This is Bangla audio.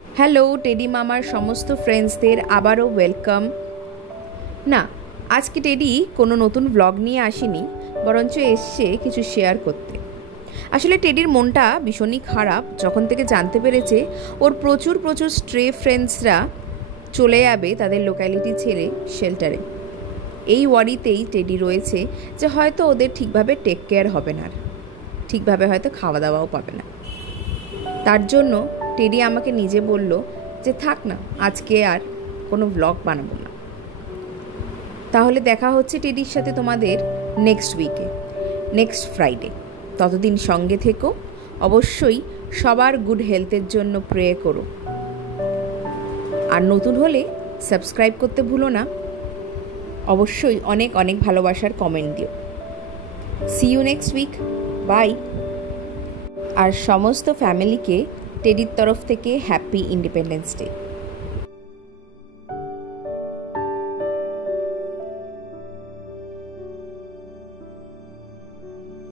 হ্যালো টেডি মামার সমস্ত ফ্রেন্ডসদের আবারও ওয়েলকাম। না, আজকে টেডি কোনো নতুন ব্লগ নিয়ে আসেনি, বরঞ্চ এসছে কিছু শেয়ার করতে। আসলে টেডির মনটা ভীষণই খারাপ যখন থেকে জানতে পেরেছে ওর প্রচুর স্ট্রে ফ্রেন্ডসরা চলে যাবে তাদের লোক্যালিটি ছেড়ে শেল্টারে। এই ওয়ারিতেই টেডি রয়েছে যে হয়তো ওদের ঠিকভাবে টেক কেয়ার হবে না, ঠিকভাবে হয়তো খাওয়া দাওয়াও পাবে না। তার জন্য টেডি আমাকে নিজে বলল যে থাক না, আজকে আর কোনো ব্লগ বানাবো না। তাহলে দেখা হচ্ছে টেডির সাথে তোমাদের নেক্সট উইকে, নেক্সট ফ্রাইডে। ততদিন সঙ্গে থেকো, অবশ্যই সবার গুড হেলথের জন্য প্রে করো। আর নতুন হলে সাবস্ক্রাইব করতে ভুলো না। অবশ্যই অনেক অনেক ভালোবাসার কমেন্ট দিও। See you next week, bye. আর সমস্ত ফ্যামিলিকে টেডির তরফ থেকে হ্যাপি ইন্ডিপেন্ডেন্স ডে।